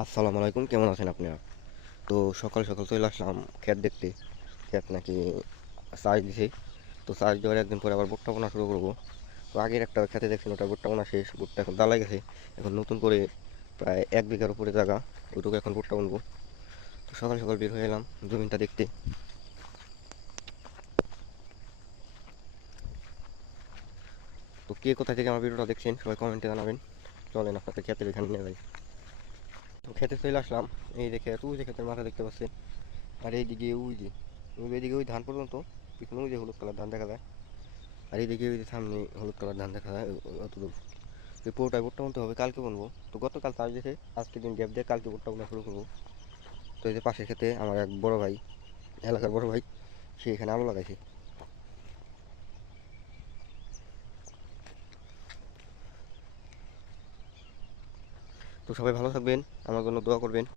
আসসালামু আলাইকুম, কেমন আছেন আপনারা? তো সকাল সকাল চলে আসলাম ক্ষেত দেখতে। ক্ষেত নাকি চাষ দিছে। তো চাষ দেওয়ার একদিন পরে আবার ভুট্টা বোনা শুরু করবো। তো আগের একটা খেতে দেখছেন, ওটা ভুট্টা বোনা শেষ, ভুট্টা এখন দালাই গেছে। এখন নতুন করে প্রায় 1 বিঘার উপরে জায়গা, ওইটুকু এখন ভুট্টা বুনবো। তো সকাল সকাল বের হয়ে এলাম জমিটা দেখতে। তো কে কোথা থেকে আমার ভিডিওটা দেখছেন সবাই কমেন্টে জানাবেন। চলেন আপনাদের ক্ষেতের এখানে নিয়ে যাই। তো খেতে চলে আসলাম। এই দেখে তুই যে ক্ষেতের মাথা দেখতে পাচ্ছেন, আর এইদিকে এইদিকে ওই ধান পর্যন্ত, পিছনে ওই যে হলুদ কালার ধান দেখা যায়। আর এইদিকে ওই যে সামনে হলুদ কালার ধান দেখা যায়, অতদূর। তো পুরোটাই ভুট্টা বুনতে হবে, কালকে বুনবো। তো গতকাল চাষ দিয়েছে, আজকে দিন গ্যাপ দিয়ে কালকে ভুট্টা বোনা শুরু করবো। তো এই যে পাশের খেতে আমার এক বড় ভাই, এলাকার বড় ভাই, সে এখানে আলু লাগাইছে। তো সবাই ভালো থাকবেন, আমার জন্য দোয়া করবেন।